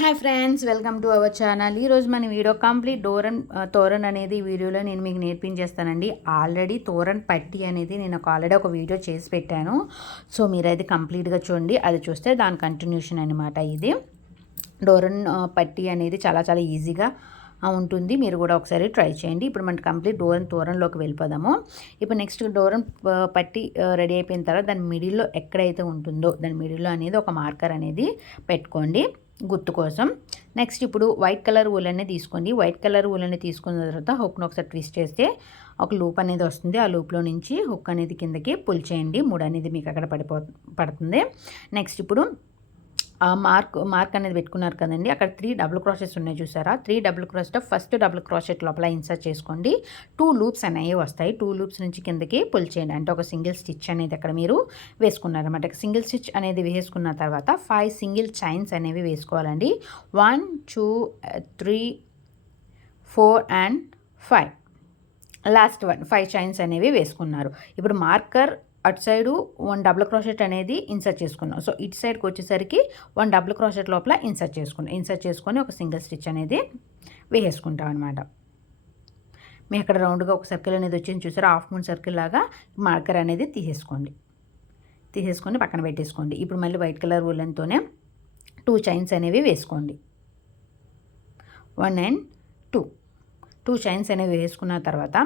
Hi friends, welcome to our channel. ఈరోజు మన video complete toran అనేది ఈ వీడియోలో నేను మీకు నేర్పించేస్తానండి. ఆల్రెడీ తోరన్ పట్టి అనేది నేను ఆల్రెడీ ఒక వీడియో చేసి పెట్టాను. సో మీరు అది కంప్లీట్గా చూడండి. అది చూస్తే దాని కంటిన్యూషన్ అనమాట. ఇది డోరన్ పట్టి అనేది చాలా చాలా ఈజీగా ఉంటుంది. మీరు కూడా ఒకసారి ట్రై చేయండి. ఇప్పుడు మనకి కంప్లీట్ తోరణలోకి వెళ్ళిపోదాము. ఇప్పుడు నెక్స్ట్ డోరన్ పట్టి రెడీ అయిపోయిన తర్వాత దాని మిడిల్లో ఎక్కడైతే ఉంటుందో దాని మిడిల్లో అనేది ఒక మార్కర్ అనేది పెట్టుకోండి గుర్తు కోసం. నెక్స్ట్ ఇప్పుడు వైట్ కలర్ ఊలన్నీ తీసుకోండి. వైట్ కలర్ ఊలన్నీ తీసుకున్న తర్వాత హుక్ను ఒకసారి ట్విస్ట్ చేస్తే ఒక లూప్ అనేది వస్తుంది. ఆ లూప్లో నుంచి హుక్ అనేది కిందకి పుల్ చేయండి. ముడి అనేది మీకు అక్కడ పడుతుంది. నెక్స్ట్ ఇప్పుడు మార్క్ అనేది పెట్టుకున్నారు కదండి, అక్కడ 3 డబుల్ క్రాషెస్ ఉన్నాయి చూసారా. 3 డబుల్ క్రాషెట్ ఫస్ట్ డబుల్ క్రాషెట్ లోపల ఇన్సర్ట్ చేసుకోండి. 2 లూప్స్ అనేవి వస్తాయి. 2 లూప్స్ నుంచి కిందకి పుల్ చేయండి. అంటే ఒక సింగిల్ స్టిచ్ అనేది అక్కడ మీరు వేసుకున్నారన్నమాట. సింగిల్ స్టిచ్ అనేది వేసుకున్న తర్వాత 5 సింగిల్ చైన్స్ అనేవి వేసుకోవాలండి. 1 2 3 4 అండ్ 5 లాస్ట్ 5 చైన్స్ అనేవి వేసుకున్నారు. ఇప్పుడు మార్కర్ అటు సైడు 1 డబుల్ క్రోషెట్ అనేది ఇన్సర్ట్ చేసుకున్నాం. సో ఇటు సైడ్కి వచ్చేసరికి 1 డబుల్ క్రోషెట్ లోపల ఇన్సర్ట్ చేసుకొని ఒక సింగిల్ స్టిచ్ అనేది వేసేసుకుంటాం అనమాట. మీ అక్కడ రౌండ్గా ఒక సర్కిల్ అనేది వచ్చింది చూసారా, హాఫ్ మూన్ సర్కిల్ లాగా మార్కర్ అనేది తీసేసుకొని పక్కన పెట్టేసుకోండి. ఇప్పుడు మళ్ళీ వైట్ కలర్ వులెన్తోనే 2 చైన్స్ అనేవి వేసుకోండి. 1 and 2 చైన్స్ అనేవి వేసుకున్న తర్వాత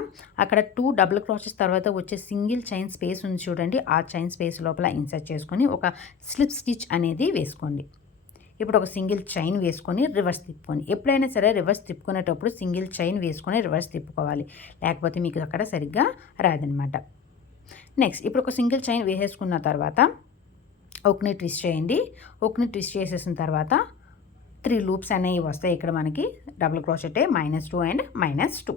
అక్కడ 2 డబుల్ క్రాషెస్ తర్వాత వచ్చే సింగిల్ చైన్ స్పేస్ ఉంది చూడండి. ఆ చైన్ స్పేస్ లోపల ఇన్సర్ట్ చేసుకొని ఒక స్లిప్ స్టిచ్ అనేది వేసుకోండి. ఇప్పుడు ఒక సింగిల్ చైన్ వేసుకొని రివర్స్ తిప్పుకోండి. ఎప్పుడైనా సరే రివర్స్ తిప్పుకునేటప్పుడు సింగిల్ చైన్ వేసుకొని రివర్స్ తిప్పుకోవాలి, లేకపోతే మీకు అక్కడ సరిగ్గా రాదనమాట. నెక్స్ట్ ఇప్పుడు ఒక సింగిల్ చైన్ వేసేసుకున్న తర్వాత హుక్ని ట్విస్ట్ చేయండి. హుక్ని ట్విస్ట్ చేసేసిన తర్వాత 3 లూప్స్ అనేవి వస్తాయి. ఇక్కడ మనకి డబుల్ క్రోషెటే -2 అండ్ -2.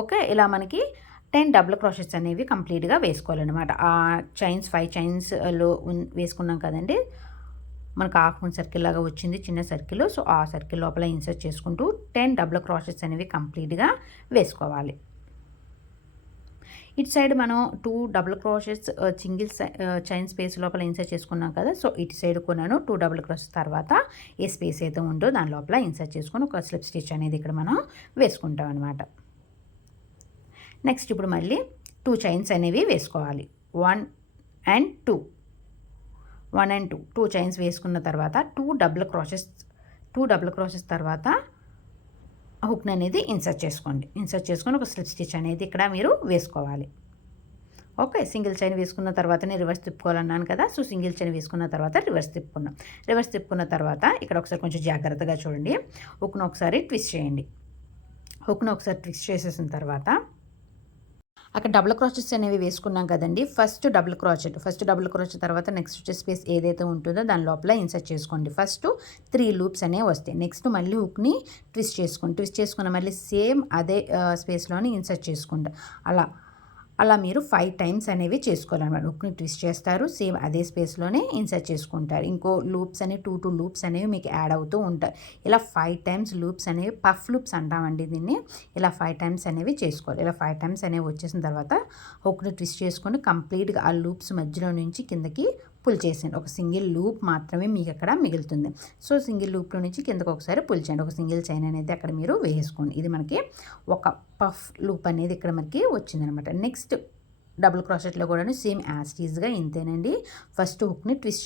ఓకే, ఇలా మనకి 10 డబుల్ క్రోషెట్స్ అనేవి కంప్లీట్గా వేసుకోవాలన్నమాట. ఆ చైన్స్ 5 చైన్స్లో వేసుకున్నాం కదండి, మనకు హాఫ్ మూన్ సర్కిల్ లాగా వచ్చింది చిన్న సర్కిల్. సో ఆ సర్కిల్ లోపల ఇన్సర్ట్ చేసుకుంటూ 10 డబుల్ క్రోషెట్స్ అనేవి కంప్లీట్గా వేసుకోవాలి. ఇటు సైడ్ మనం 2 double crochets single chain space లోపల ఇన్సర్ట్ చేసుకున్నాం కదా. సో ఇటు సైడ్ కొన్నాను 2 డబుల్ క్రోషెస్ తర్వాత ఏ స్పేస్ అయితే ఉందో దాని లోపల ఇన్సర్ట్ చేసుకొని ఒక స్లిప్ స్టిచ్ అనేది ఇక్కడ మనం వేసుకుంటాం అనమాట. నెక్స్ట్ ఇప్పుడు మళ్ళీ 2 చైన్స్ అనేవి వేసుకోవాలి. 1 and 2 చైన్స్ వేసుకున్న తర్వాత 2 డబుల్ క్రోషెస్ తర్వాత హుక్ అనేది ఇన్సర్ట్ చేసుకొని ఒక స్లిప్ స్టిచ్ అనేది ఇక్కడ మీరు వేసుకోవాలి. ఓకే, సింగిల్ చైన్ వేసుకున్న తర్వాతనే రివర్స్ తిప్పుకోవాలన్నాను కదా. సో సింగిల్ చైన్ వేసుకున్న తర్వాత రివర్స్ తిప్పుకున్న తర్వాత ఇక్కడ ఒకసారి కొంచెం జాగ్రత్తగా చూడండి. హుక్ను ఒకసారి ట్విస్ట్ చేయండి. హుక్ను ఒకసారి ట్విస్ట్ చేసేసిన తర్వాత అక్కడ డబుల్ క్రోచెట్స్ అనేవి వేసుకున్నాం కదండి. ఫస్ట్ డబుల్ క్రోచెట్ తర్వాత నెక్స్ట్ వచ్చే స్పేస్ ఏదైతే ఉంటుందో దాని లోపల ఇన్సర్ట్ చేసుకోండి. ఫస్ట్ 3 లూప్స్ అనేవి వస్తాయి. నెక్స్ట్ మళ్ళీ హుక్ని ట్విస్ట్ చేసుకుని మళ్ళీ సేమ్ అదే స్పేస్లోని ఇన్సర్ట్ చేసుకుంటా. అలా మీరు 5 టైమ్స్ అనేవి చేసుకోవాలన్నమాట. హుక్ని ట్విస్ట్ చేస్తారు, సేమ్ అదే స్పేస్లోనే ఇన్సర్ట్ చేసుకుంటారు. ఇంకో లూప్స్ అనేవి 2 లూప్స్ అనేవి మీకు యాడ్ అవుతూ ఉంటాయి. ఇలా 5 టైమ్స్ లూప్స్ అనేవి పఫ్ లూప్స్ అంటామండి దీన్ని. ఇలా 5 టైమ్స్ అనేవి చేసుకోవాలి. ఇలా 5 టైమ్స్ అనేవి వచ్చేసిన తర్వాత హుక్ని ట్విస్ట్ చేసుకొని కంప్లీట్గా ఆ లూప్స్ మధ్యలో నుంచి కిందకి పుల్ చేసేయండి. ఒక సింగిల్ లూప్ మాత్రమే మీకు అక్కడ మిగులుతుంది. సో సింగిల్ లూప్లో నుంచి కిందకు ఒకసారి పుల్ చేయండి. ఒక సింగిల్ చైన్ అనేది అక్కడ మీరు వేసుకోండి. ఇది మనకి ఒక పఫ్ లూప్ అనేది ఇక్కడ మనకి వచ్చిందనమాట. నెక్స్ట్ డబుల్ క్రోషెట్లో కూడా సేమ్ యాస్టీజ్గా ఇంతేనండి. ఫస్ట్ హుక్ని ట్విస్ట్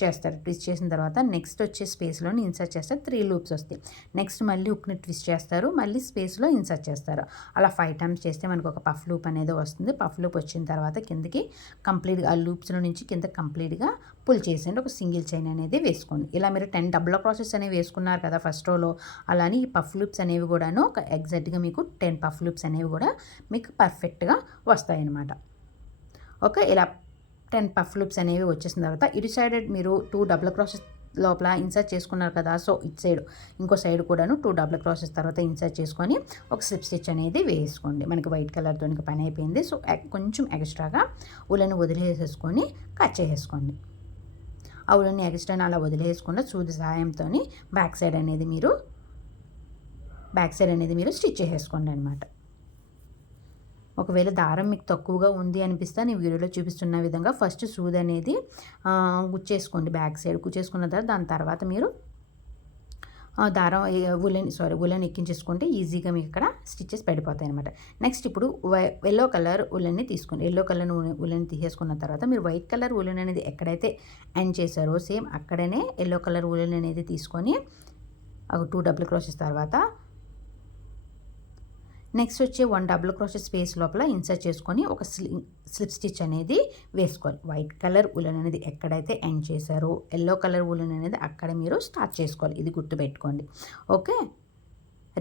చేసిన తర్వాత నెక్స్ట్ వచ్చే స్పేస్లోని ఇన్సర్ట్ చేస్తారు. 3 లూప్స్ వస్తాయి. నెక్స్ట్ మళ్ళీ హుక్ని ట్విస్ట్ చేస్తారు, మళ్ళీ స్పేస్లో ఇన్సర్ట్ చేస్తారు. అలా 5 టైమ్స్ చేస్తే మనకు ఒక పఫ్ లూప్ అనేది వస్తుంది. పఫ్ లూప్ వచ్చిన తర్వాత కిందకి కంప్లీట్గా ఆ లూప్స్లో నుంచి కింద కంప్లీట్గా పుల్ చేసేయండి. ఒక సింగిల్ చైన్ అనేది వేసుకోండి. ఇలా మీరు 10 డబుల్ క్రోషెస్ అనేవి వేసుకున్నారు కదా ఫస్ట్ రోలో, అలానే ఈ పఫ్ లూప్స్ అనేవి కూడాను ఒక ఎగ్జాక్ట్గా మీకు 10 పఫ్ లూప్స్ అనేవి కూడా మీకు పర్ఫెక్ట్గా వస్తాయి అన్నమాట. ఓకే, ఇలా 10 పఫ్ లూప్స్ అనేవి వచ్చేసిన తర్వాత ఇటు సైడ్ మీరు 2 డబుల్ క్రోషెస్ లోపల ఇన్సర్ట్ చేసుకున్నారు కదా. సో ఇటు సైడ్ ఇంకో సైడ్ కూడాను 2 డబుల్ క్రోషెస్ తర్వాత ఇన్సర్ట్ చేసుకొని ఒక స్లిప్ స్టిచ్ అనేది వేసుకోండి. మనకి వైట్ కలర్తో పని అయిపోయింది. సో కొంచెం ఎక్స్ట్రాగా ఉలను వదిలేసేసుకొని కట్ చేసేసుకోండి. ఆ ఉలని ఎక్స్ట్రా అలా వదిలేసుకుండా సూది సహాయంతో బ్యాక్ సైడ్ అనేది మీరు స్టిచ్ చేసేసుకోండి అనమాట. ఒకవేళ దారం మీకు తక్కువగా ఉంది అనిపిస్తే నేను వీడియోలో చూపిస్తున్న విధంగా ఫస్ట్ సూది అనేది గుచ్చేసుకోండి, బ్యాక్ సైడ్ గుచ్చేసుకున్న తర్వాత దాని తర్వాత మీరు దారం ఉలెన్ ఎక్కించేసుకుంటే ఈజీగా మీకు ఇక్కడ స్టిచెస్ పడిపోతాయి అనమాట. నెక్స్ట్ ఇప్పుడు ఎల్లో కలర్ ఉలెన్ని తీసుకోండి. ఎల్లో కలర్ ఉలెన్ తీసేసుకున్న తర్వాత మీరు వైట్ కలర్ ఉలెన్ అనేది ఎక్కడైతే ఎండ్ చేశారో సేమ్ అక్కడనే ఎల్లో కలర్ ఉలెన్ అనేది తీసుకొని 2 డబుల్ క్రోషెస్ తర్వాత నెక్స్ట్ వచ్చే 1 డబుల్ క్రోషెట్ స్పేస్ లోపల ఇన్సర్ట్ చేసుకొని ఒక స్లిప్ స్టిచ్ అనేది వేసుకోవాలి. వైట్ కలర్ ఉలెన్ అనేది ఎక్కడైతే ఎండ్ చేశారో ఎల్లో కలర్ ఉలెన్ అనేది అక్కడ మీరు స్టార్ట్ చేసుకోవాలి. ఇది గుర్తుపెట్టుకోండి. ఓకే,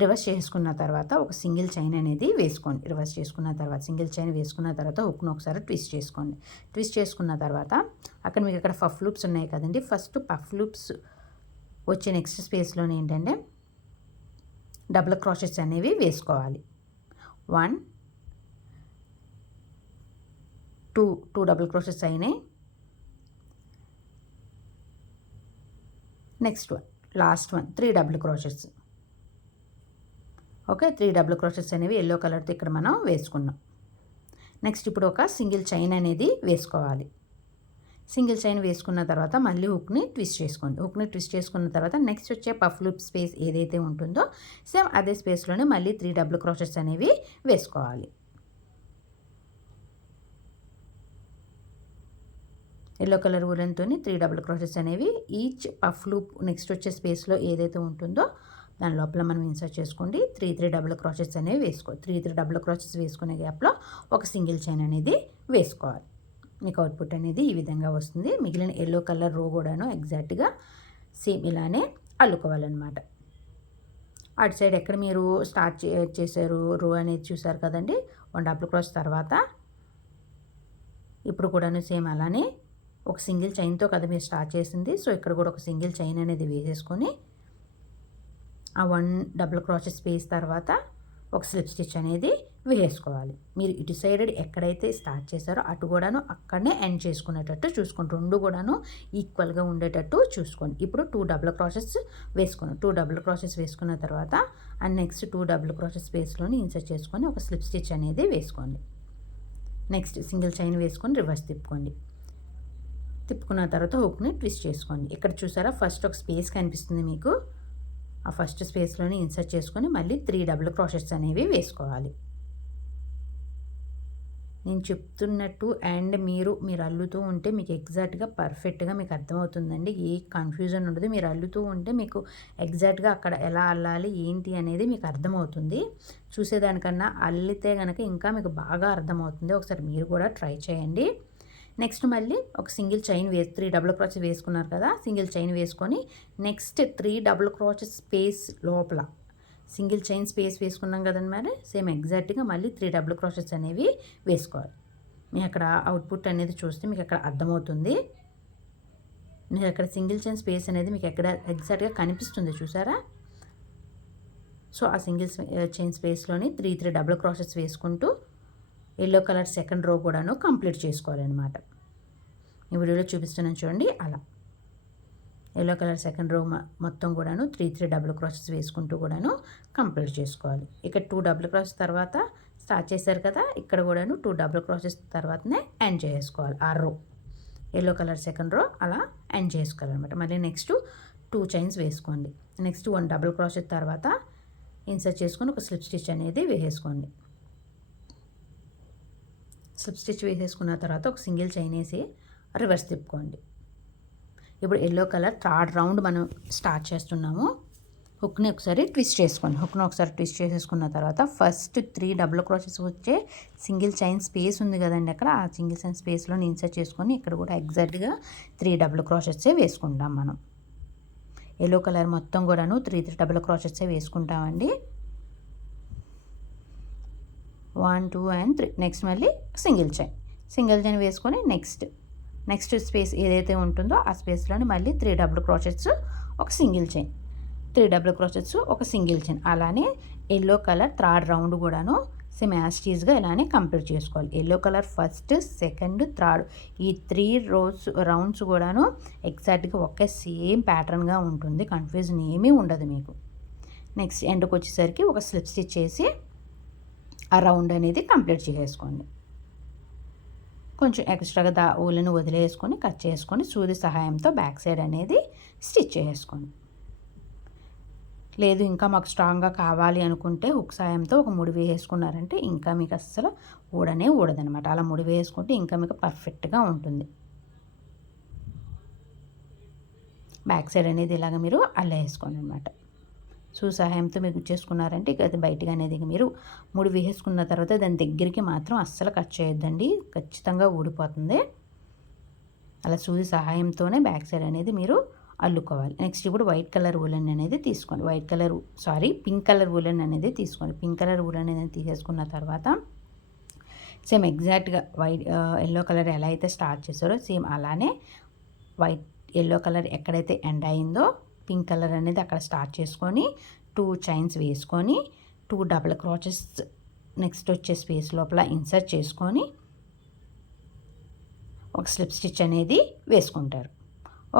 రివర్స్ చేసుకున్న తర్వాత ఒక సింగిల్ చైన్ అనేది వేసుకోండి. రివర్స్ చేసుకున్న తర్వాత సింగిల్ చైన్ వేసుకున్న తర్వాత హుక్ను ఒకసారి ట్విస్ట్ చేసుకోండి. ట్విస్ట్ చేసుకున్న తర్వాత అక్కడ మీకు అక్కడ పఫ్ లూప్స్ ఉన్నాయి కదండి, ఫస్ట్ పఫ్ లూప్స్ వచ్చే నెక్స్ట్ స్పేస్లోనే ఏంటంటే డబుల్ క్రోషెట్స్ అనేవి వేసుకోవాలి. 1 2 డబుల్ క్రోషెట్స్ అయినాయి. Next last 3 double crochets. Okay, 3 double crochets అనేవి ఎల్లో కలర్తో ఇక్కడ మనం వేసుకున్నాం. నెక్స్ట్ ఇప్పుడు ఒక సింగిల్ చైన్ అనేది వేసుకోవాలి. సింగిల్ చైన్ వేసుకున్న తర్వాత మళ్ళీ హుక్ని ట్విస్ట్ చేసుకోండి. హుక్ని ట్విస్ట్ చేసుకున్న తర్వాత నెక్స్ట్ వచ్చే పఫ్ లూప్ స్పేస్ ఏదైతే ఉంటుందో సేమ్ అదే స్పేస్లోనే మళ్ళీ 3 డబుల్ క్రోషెట్స్ అనేవి వేసుకోవాలి. ఎల్లో కలర్ ఉలెన్తో 3 డబుల్ క్రోషెట్స్ అనేవి ఈచ్ పఫ్ లూప్ నెక్స్ట్ వచ్చే స్పేస్లో ఏదైతే ఉంటుందో దాని లోపల మనం ఇన్సర్ట్ చేసుకోండి. 3 డబుల్ క్రోషెట్స్ అనేవి 3 డబుల్ క్రోషెట్స్ వేసుకునే గ్యాప్లో ఒక సింగిల్ చైన్ అనేది వేసుకోవాలి. మీకు అవుట్పుట్ అనేది ఈ విధంగా వస్తుంది. మిగిలిన ఎల్లో కలర్ రో కూడాను ఎగ్జాక్ట్గా సేమ్ ఇలానే అల్లుకోవాలన్నమాట. అటు సైడ్ ఎక్కడ మీరు స్టార్ట్ చేశారు రో అనేది చూసారు కదండి, 1 డబుల్ క్రోష్ తర్వాత ఇప్పుడు కూడాను సేమ్ అలానే ఒక సింగిల్ చైన్తో కదా మీరు స్టార్ట్ చేసింది. సో ఇక్కడ కూడా ఒక సింగిల్ చైన్ అనేది వేసేసుకొని ఆ 1 డబుల్ క్రోషెట్ స్పేస్ తర్వాత ఒక స్లిప్ స్టిచ్ అనేది వేసుకోవాలి. మీరు ఇటు సైడ్ ఎక్కడైతే స్టార్ట్ చేశారో అటు కూడాను అక్కడనే ఎండ్ చేసుకునేటట్టు చూసుకోండి. 2 కూడాను ఈక్వల్గా ఉండేటట్టు చూసుకోండి. ఇప్పుడు 2 డబుల్ క్రోషెట్స్ వేసుకున్నాం. 2 డబుల్ క్రోషెట్స్ వేసుకున్న తర్వాత అండ్ నెక్స్ట్ 2 డబుల్ క్రోషెట్ స్పేస్లోని ఇన్సర్ట్ చేసుకొని ఒక స్లిప్ స్టిచ్ అనేది వేసుకోండి. నెక్స్ట్ సింగిల్ చైన్ వేసుకొని రివర్స్ తిప్పుకోండి. తిప్పుకున్న తర్వాత హుక్ని ట్విస్ట్ చేసుకోండి. ఇక్కడ చూసారా ఫస్ట్ ఒక స్పేస్ కనిపిస్తుంది మీకు, ఆ ఫస్ట్ స్పేస్లోని ఇన్సర్ట్ చేసుకొని మళ్ళీ 3 డబుల్ క్రోషెట్స్ అనేవి వేసుకోవాలి. నేను చెప్తున్నట్టు అండ్ మీరు అల్లుతూ ఉంటే మీకు ఎగ్జాక్ట్గా పర్ఫెక్ట్గా మీకు అర్థమవుతుందండి. ఏ కన్ఫ్యూజన్ ఉండదు. మీరు అల్లుతూ ఉంటే మీకు ఎగ్జాక్ట్గా అక్కడ ఎలా అల్లాలి ఏంటి అనేది మీకు అర్థమవుతుంది. చూసేదానికన్నా అల్లితే కనుక ఇంకా మీకు బాగా అర్థమవుతుంది. ఒకసారి మీరు కూడా ట్రై చేయండి. నెక్స్ట్ మళ్ళీ ఒక సింగిల్ చైన్ 3 డబుల్ క్రోచెస్ వేసుకున్నారు కదా, సింగిల్ చైన్ వేసుకొని నెక్స్ట్ 3 డబుల్ క్రోచెస్ స్పేస్ లోపల సింగిల్ చైన్ స్పేస్ వేసుకున్నాం కదండి, మరి సేమ్ ఎగ్జాక్ట్గా మళ్ళీ 3 డబుల్ క్రోచెస్ అనేవి వేసుకోవాలి. మీకు అక్కడ అవుట్పుట్ అనేది చూస్తే మీకు అక్కడ అర్థమవుతుంది. మీకు అక్కడ సింగిల్ చైన్ స్పేస్ అనేది మీకు ఎక్కడ ఎగ్జాక్ట్గా కనిపిస్తుంది చూసారా. సో ఆ సింగిల్ చైన్ స్పేస్లోని 3 డబుల్ క్రోచెస్ వేసుకుంటూ ఎల్లో కలర్ సెకండ్ రో కూడాను కంప్లీట్ చేసుకోవాలన్నమాట. ఈ వీడియోలో చూపిస్తున్నాను చూడండి. అలా ఎల్లో కలర్ సెకండ్ రో మొత్తం కూడాను 3 డబుల్ క్రోచెస్ వేసుకుంటూ కూడాను కంప్లీట్ చేసుకోవాలి. ఇక్కడ 2 డబుల్ క్రోచెస్ తర్వాత స్టార్ట్ చేశారు కదా, ఇక్కడ కూడాను 2 డబుల్ క్రోచెస్ తర్వాతనే ఎండ్ చేసుకోవాలి. ఆ రో ఎల్లో కలర్ సెకండ్ రో అలా ఎండ్ చేసుకోవాలన్నమాట. మళ్ళీ నెక్స్ట్ 2 చైన్స్ వేసుకోండి. నెక్స్ట్ 1 డబుల్ క్రోచెట్ తర్వాత ఇన్సర్ట్ చేసుకొని ఒక స్లిప్ స్టిచ్ అనేది వేసేసుకోండి. స్లిప్ స్టిచ్ వేసేసుకున్న తర్వాత ఒక సింగిల్ చైన్ వేసి రివర్స్ తిప్పుకోండి. ఇప్పుడు ఎల్లో కలర్ థర్డ్ రౌండ్ మనం స్టార్ట్ చేస్తున్నాము. హుక్ని ఒకసారి ట్విస్ట్ చేసుకోండి. హుక్ని ఒకసారి ట్విస్ట్ చేసేసుకున్న తర్వాత ఫస్ట్ 3 డబుల్ క్రోచెస్ వచ్చే సింగిల్ చైన్ స్పేస్ ఉంది కదండి, అక్కడ ఆ సింగిల్ చైన్ స్పేస్లో ఇన్సర్ట్ చేసుకొని ఇక్కడ కూడా ఎగ్జాక్ట్గా 3 డబుల్ క్రోచెట్సే వేసుకుంటాం మనం. ఎల్లో కలర్ మొత్తం కూడాను 3 డబుల్ క్రోచెట్సే వేసుకుంటామండి. 1 2 and 3. నెక్స్ట్ మళ్ళీ సింగిల్ చైన్ వేసుకొని నెక్స్ట్ స్పేస్ ఏదైతే ఉంటుందో ఆ స్పేస్లోని మళ్ళీ 3 డబుల్ క్రోచెట్స్ ఒక సింగిల్ చైన్, 3 డబుల్ క్రోచెట్స్ ఒక సింగిల్ చైన్. అలానే ఎల్లో కలర్ థర్డ్ రౌండ్ కూడాను సేమ్ యాజ్ టీజ్గా ఇలానే కంప్లీట్ చేసుకోవాలి. Yellow colour first second third ఈ 3 రౌండ్స్ కూడాను ఎగ్జాక్ట్గా ఒకే సేమ్ ప్యాటర్న్గా ఉంటుంది. కన్ఫ్యూజన్ ఏమీ ఉండదు మీకు. నెక్స్ట్ ఎండ్కి వచ్చేసరికి ఒక స్లిప్ స్టిచ్ చేసి ఆ రౌండ్ అనేది కంప్లీట్ చేసేసుకోండి. కొంచెం ఎక్స్ట్రాగా ఊలను వదిలేసుకొని కట్ చేసుకొని సూది సహాయంతో బ్యాక్ సైడ్ అనేది స్టిచ్ చేసేసుకోండి. లేదు ఇంకా మాకు స్ట్రాంగ్గా కావాలి అనుకుంటే హుక్ సాయంతో ఒక ముడి వేసుకున్నారంటే ఇంకా మీకు అస్సలు ఊడదనమాట. అలా ముడి వేసుకుంటే ఇంకా మీకు పర్ఫెక్ట్గా ఉంటుంది. బ్యాక్ సైడ్ అనేది ఇలాగ మీరు అల్లేసుకోండి అనమాట. సహాయంతో మీరు గుచ్చేసుకున్నారంటే ఇక అది బయటగా అనేది మీరు ముడి వేసుకున్న తర్వాత దాని దగ్గరికి మాత్రం అస్సలు కట్ చేయొద్దండి, ఖచ్చితంగా ఊడిపోతుంది. అలా సూది సహాయంతోనే బ్యాక్ సైడ్ అనేది మీరు అల్లుకోవాలి. నెక్స్ట్ ఇప్పుడు వైట్ కలర్ ఊలన్ అనేది తీసుకోండి. పింక్ కలర్ ఊలన్ అనేది తీసుకోండి. పింక్ కలర్ ఊలన్ అనేది తీసేసుకున్న తర్వాత సేమ్ ఎగ్జాక్ట్గా ఎల్లో కలర్ ఎలా అయితే స్టార్ట్ చేశారో సేమ్ అలానే ఎల్లో కలర్ ఎక్కడైతే ఎండ్ అయిందో పింక్ కలర్ అనేది అక్కడ స్టార్ట్ చేసుకొని 2 చైన్స్ వేసుకొని 2 డబుల్ క్రోచెస్ నెక్స్ట్ వచ్చే స్పేస్ లోపల ఇన్సర్ట్ చేసుకొని ఒక స్లిప్ స్టిచ్ అనేది వేసుకుంటారు.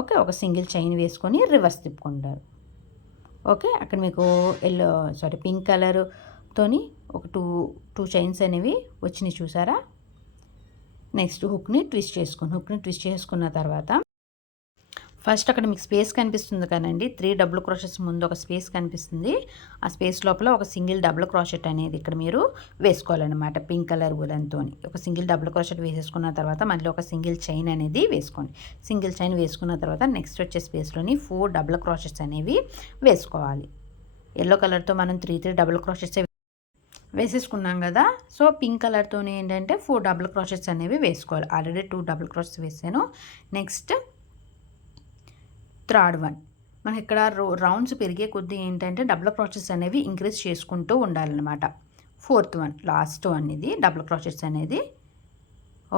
ఓకే, ఒక సింగిల్ చైన్ వేసుకొని రివర్స్ తిప్పుకుంటారు. ఓకే, అక్కడ మీకు పింక్ కలర్తోని ఒక టూ చైన్స్ అనేవి వచ్చినాయి చూసారా. నెక్స్ట్ హుక్ని ట్విస్ట్ చేసుకున్న తర్వాత ఫస్ట్ అక్కడ మీకు స్పేస్ కనిపిస్తుంది కదండి, 3 డబుల్ క్రోషెట్స్ ముందు ఒక స్పేస్ కనిపిస్తుంది. ఆ స్పేస్ లోపల ఒక సింగిల్ డబుల్ క్రోషెట్ అనేది ఇక్కడ మీరు వేసుకోవాలన్నమాట. పింక్ కలర్ వులన్తో ఒక సింగిల్ డబుల్ క్రోషెట్ వేసేసుకున్న తర్వాత మళ్ళీ ఒక సింగిల్ చైన్ అనేది వేసుకోండి. సింగిల్ చైన్ వేసుకున్న తర్వాత నెక్స్ట్ వచ్చే స్పేస్లోని 4 డబుల్ క్రోషెట్స్ అనేవి వేసుకోవాలి. ఎల్లో కలర్తో మనం 3 డబుల్ క్రోషెట్స్ వేసేసుకున్నాం కదా. సో పింక్ కలర్తో ఏంటంటే 4 డబుల్ క్రోషెట్స్ అనేవి వేసుకోవాలి. ఆల్రెడీ 2 డబుల్ క్రోషెట్స్ వేసాను. నెక్స్ట్ థర్డ్ వన్ మనకి ఇక్కడ రౌండ్స్ పెరిగే కొద్దీ ఏంటంటే డబుల్ క్రోచెట్స్ అనేవి ఇంక్రీజ్ చేసుకుంటూ ఉండాలన్నమాట. 4th వన్ లాస్ట్ వన్ ఇది డబుల్ క్రోచెట్స్ అనేది.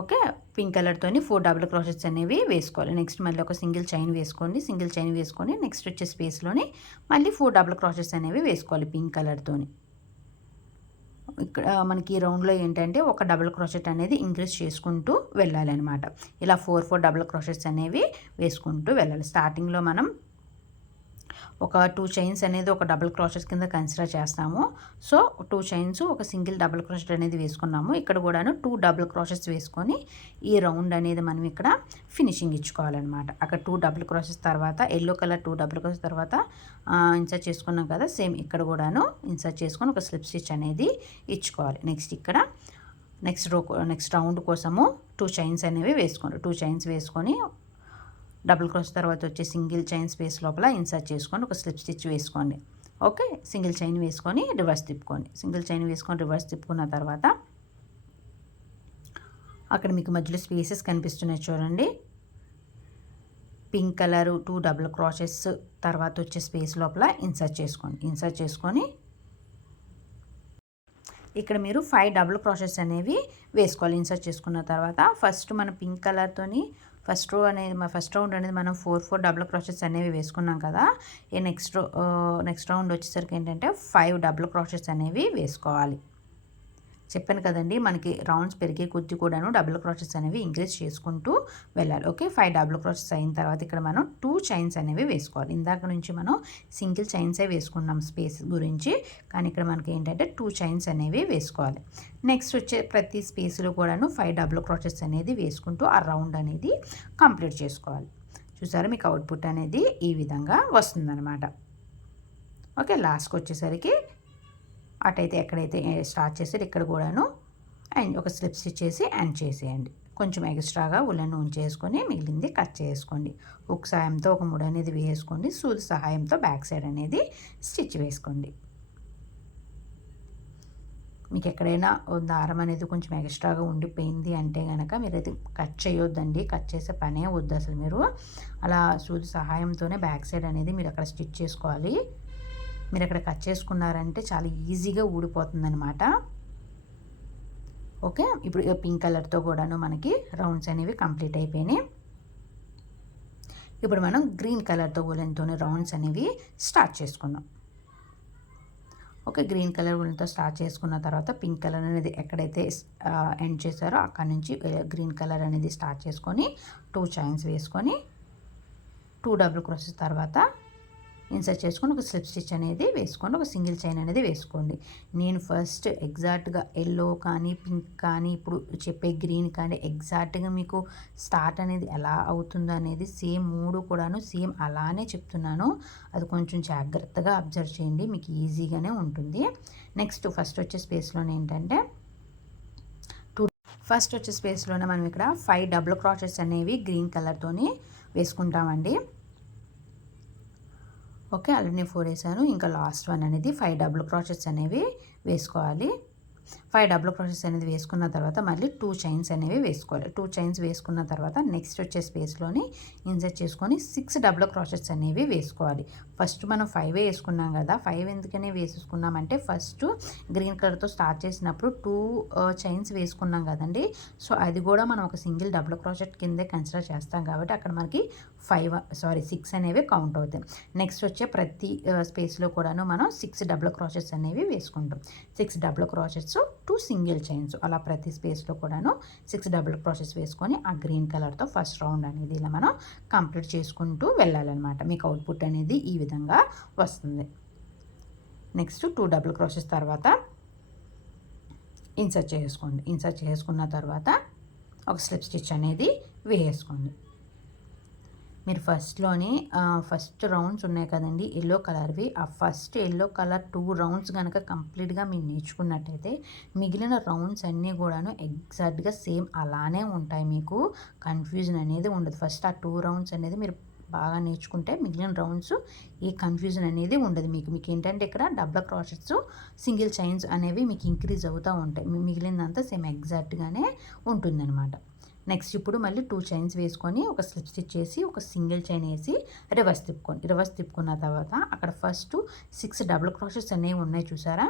ఓకే, పింక్ కలర్తోని 4 డబుల్ క్రోచెట్స్ అనేవి వేసుకోవాలి. నెక్స్ట్ మళ్ళీ ఒక సింగిల్ చైన్ వేసుకొని నెక్స్ట్ వచ్చే స్పేస్లోని మళ్ళీ 4 డబుల్ క్రోచెట్స్ అనేవి వేసుకోవాలి పింక్ కలర్తోని. ఇక్కడ మనకి ఈ రౌండ్లో ఏంటంటే ఒక డబుల్ క్రోచెట్ అనేది ఇంక్రీజ్ చేసుకుంటూ వెళ్ళాలి అనమాట. ఇలా 4 డబుల్ క్రోచెట్స్ అనేవి వేసుకుంటూ వెళ్ళాలి. స్టార్టింగ్లో మనం ఒక 2 చైన్స్ అనేది ఒక డబుల్ క్రోచెట్ కింద కన్సిడర్ చేస్తాము. సో 2 చైన్స్ ఒక సింగిల్ డబుల్ క్రోచెట్ అనేది వేసుకున్నాము. ఇక్కడ కూడాను 2 డబుల్ క్రోచెట్స్ వేసుకొని ఈ రౌండ్ అనేది మనం ఇక్కడ ఫినిషింగ్ ఇచ్చుకోవాలన్నమాట. అక్కడ 2 డబుల్ క్రోచెట్స్ తర్వాత ఎల్లో కలర్ 2 డబుల్ క్రోచెస్ తర్వాత ఇన్సర్ట్ చేసుకున్నాం కదా, సేమ్ ఇక్కడ కూడాను ఇన్సర్ట్ చేసుకొని ఒక స్లిప్ స్టిచ్ అనేది ఇచ్చుకోవాలి. నెక్స్ట్ రౌండ్ కోసము 2 చైన్స్ అనేవి వేసుకోండి. 2 చైన్స్ వేసుకొని డబుల్ క్రోచెట్ తర్వాత వచ్చే సింగిల్ చైన్ స్పేస్ లోపల ఇన్సర్ట్ చేసుకొని ఒక స్లిప్ స్టిచ్ వేసుకోండి. ఓకే, సింగిల్ చైన్ వేసుకొని రివర్స్ తిప్పుకున్న తర్వాత అక్కడ మీకు మధ్యలో స్పేసెస్ కనిపిస్తున్నాయి చూడండి. పింక్ కలర్ 2 డబుల్ క్రోచెట్స్ తర్వాత వచ్చే స్పేస్ లోపల ఇన్సర్ట్ చేసుకొని ఇక్కడ మీరు 5 డబుల్ క్రోచెట్స్ అనేవి వేసుకోవాలి. ఇన్సర్ట్ చేసుకున్న తర్వాత ఫస్ట్ మన పింక్ కలర్తోని ఫస్ట్ రౌండ్ అనేది మనం 4 డబుల్ క్రోచెట్స్ అనేవి వేసుకున్నాం కదా. నెక్స్ట్ రౌండ్ వచ్చేసరికి ఏంటంటే 5 డబుల్ క్రోచెట్స్ అనేవి వేసుకోవాలి. చెప్పాను కదండి, మనకి రౌండ్స్ పెరిగే కొద్ది కూడాను డబుల్ క్రోచెట్స్ అనేవి ఇంక్రీజ్ చేసుకుంటూ వెళ్ళాలి. ఓకే, 5 డబుల్ క్రోచెట్స్ అయిన తర్వాత ఇక్కడ మనం 2 చైన్స్ అనేవి వేసుకోవాలి. ఇందాక నుంచి మనం సింగిల్ చైన్సే వేసుకున్నాం స్పేస్ గురించి, కానీ ఇక్కడ మనకి ఏంటంటే 2 చైన్స్ అనేవి వేసుకోవాలి. నెక్స్ట్ వచ్చే ప్రతి స్పేస్లో కూడాను 5 డబుల్ క్రోచెట్స్ అనేది వేసుకుంటూ ఆ రౌండ్ అనేది కంప్లీట్ చేసుకోవాలి. చూసారా, మీకు అవుట్పుట్ అనేది ఈ విధంగా వస్తుందన్నమాట. ఓకే, లాస్ట్కి వచ్చేసరికి అటైతే ఎక్కడైతే స్టార్ట్ చేసారు ఇక్కడ కూడాను అండ్ ఒక స్లిప్ స్టిచ్ చేసి ఎండ్ చేసేయండి. కొంచెం ఎక్స్ట్రాగా ఉలన్ ఉంచేసుకొని మిగిలింది కట్ చేసుకోండి. హుక్ సహాయంతో ఒక ముడి అనేది వేసుకోండి. సూది సహాయంతో బ్యాక్ సైడ్ అనేది స్టిచ్ వేసుకోండి. మీకు ఎక్కడైనా దారం అనేది కొంచెం ఎక్స్ట్రాగా ఉండిపోయింది అంటే కనుక మీరైతే కట్ చేయొద్దండి, కట్ చేసే పనే వద్దు అసలు. మీరు అలా సూది సహాయంతోనే బ్యాక్ సైడ్ అనేది మీరు అక్కడ స్టిచ్ చేసుకోవాలి. మీరు అక్కడ కట్ చేసుకున్నారంటే చాలా ఈజీగా ఊడిపోతుందనమాట. ఓకే, ఇప్పుడు పింక్ కలర్తో కూడాను మనకి రౌండ్స్ అనేవి కంప్లీట్ అయిపోయినాయి. ఇప్పుడు మనం గ్రీన్ కలర్తో వులెన్తోనే రౌండ్స్ అనేవి స్టార్ట్ చేసుకుందాం. ఓకే, గ్రీన్ కలర్ వులెన్తో స్టార్ట్ చేసుకున్న తర్వాత పింక్ కలర్ అనేది ఎక్కడైతే ఎండ్ చేశారో అక్కడ నుంచి గ్రీన్ కలర్ అనేది స్టార్ట్ చేసుకొని 2 చైన్స్ వేసుకొని 2 డబుల్ క్రోచెస్ తర్వాత ఇన్సర్ట్ చేసుకొని ఒక స్లిప్ స్టిచ్ అనేది వేసుకోండి, ఒక సింగిల్ చైన్ అనేది వేసుకోండి. నేను ఫస్ట్ ఎగ్జాక్ట్గా ఎల్లో కానీ పింక్ కానీ ఇప్పుడు చెప్పే గ్రీన్ కానీ ఎగ్జాక్ట్గా మీకు స్టార్ట్ అనేది ఎలా అవుతుందో అనేది సేమ్ 3 కూడాను సేమ్ అలానే చెప్తున్నాను. అది కొంచెం జాగ్రత్తగా అబ్జర్వ్ చేయండి, మీకు ఈజీగానే ఉంటుంది. నెక్స్ట్ ఫస్ట్ వచ్చే స్పేస్లోనే ఏంటంటే ఫస్ట్ వచ్చే స్పేస్లోనే మనం ఇక్కడ 5 డబుల్ క్రాచెస్ అనేవి గ్రీన్ కలర్తోని వేసుకుంటామండి. ఓకే, ఆల్రెడీ 4 వేసాను. ఇంకా లాస్ట్ వన్ అనేది 5 డబుల్ క్రాచెస్ అనేవి వేసుకోవాలి. 5 డబుల్ క్రోచెస్ అనేది వేసుకున్న తర్వాత మళ్ళీ 2 చైన్స్ అనేవి వేసుకోవాలి. 2 చైన్స్ వేసుకున్న తర్వాత నెక్స్ట్ వచ్చే స్పేస్లోని ఇన్సర్ట్ చేసుకొని 6 డబుల్ క్రోచెస్ అనేవి వేసుకోవాలి. ఫస్ట్ మనం 5 వేసుకున్నాం కదా, 5 ఎందుకని వేసుకున్నామంటే ఫస్ట్ గ్రీన్ కలర్తో స్టార్ట్ చేసినప్పుడు 2 చైన్స్ వేసుకున్నాం కదండి. సో అది కూడా మనం ఒక సింగిల్ డబుల్ క్రోచెట్ కిందే కన్సిడర్ చేస్తాం కాబట్టి అక్కడ మనకి 6 అనేవి కౌంట్ అవుతాయి. నెక్స్ట్ వచ్చే ప్రతి స్పేస్లో కూడాను మనం 6 డబుల్ క్రోచెస్ అనేవి వేసుకుంటాం. 6 డబుల్ క్రోచెస్ 2 సింగిల్ చైన్స్, అలా ప్రతి స్పేస్లో కూడాను 6 డబుల్ క్రోచెస్ వేసుకొని ఆ గ్రీన్ కలర్తో ఫస్ట్ రౌండ్ అనేది ఇలా మనం కంప్లీట్ చేసుకుంటూ వెళ్ళాలన్నమాట. మీకు అవుట్పుట్ అనేది ఈ విధంగా వస్తుంది. నెక్స్ట్ 2 డబుల్ క్రోచెస్ తర్వాత ఇన్సర్ట్ చేసుకోండి. ఇన్సర్ట్ చేసుకున్న తర్వాత ఒక స్లిప్ స్టిచ్ అనేది వేసుకోండి. మీరు ఫస్ట్ రౌండ్స్ ఉన్నాయి కదండి ఎల్లో కలర్వి, ఆ ఫస్ట్ ఎల్లో కలర్ 2 రౌండ్స్ కనుక కంప్లీట్గా మీరు నేర్చుకున్నట్టయితే మిగిలిన రౌండ్స్ అన్నీ కూడాను ఎగ్జాక్ట్గా సేమ్ అలానే ఉంటాయి. మీకు కన్ఫ్యూజన్ అనేది ఉండదు. ఫస్ట్ ఆ 2 రౌండ్స్ అనేది మీరు బాగా నేర్చుకుంటే మిగిలిన రౌండ్స్ ఈ కన్ఫ్యూజన్ అనేది ఉండదు. మీకు ఏంటంటే ఇక్కడ డబుల్ క్రోచెట్స్ సింగిల్ చైన్స్ అనేవి మీకు ఇంక్రీజ్ అవుతూ ఉంటాయి. మిగిలినంతా సేమ్ ఎగ్జాక్ట్గానే ఉంటుందన్నమాట. నెక్స్ట్ ఇప్పుడు మళ్ళీ 2 చైన్స్ వేసుకొని ఒక స్లిప్ స్టిచ్ చేసి ఒక సింగిల్ చైన్ వేసి రివర్స్ తిప్పుకోండి. రివర్స్ తిప్పుకున్న తర్వాత అక్కడ ఫస్ట్ 6 డబుల్ క్రోచెస్ అనేవి ఉన్నాయి చూసారా,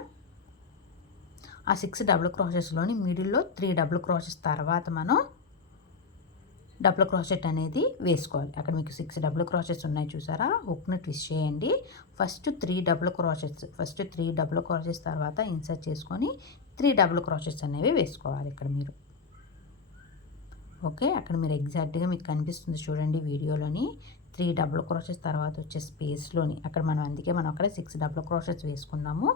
ఆ 6 డబుల్ క్రోచెస్లోని మిడిల్లో 3 డబుల్ క్రోచెస్ తర్వాత మనం డబుల్ క్రోచెట్ అనేది వేసుకోవాలి. అక్కడ మీకు 6 డబుల్ క్రోచెస్ ఉన్నాయి చూసారా, హుక్ని ట్విస్ట్ చేయండి. ఫస్ట్ 3 డబుల్ క్రోచెస్ తర్వాత ఇన్సర్ట్ చేసుకొని 3 డబుల్ క్రోచెస్ అనేవి వేసుకోవాలి ఇక్కడ మీరు. ఓకే, అక్కడ మీరు ఎగ్జాక్ట్గా మీకు కనిపిస్తుంది చూడండి వీడియోలోని 3 డబుల్ క్రోచెస్ తర్వాత వచ్చే స్పేస్లోని అక్కడ మనం అక్కడ 6 డబుల్ క్రోచెస్ వేసుకున్నాము.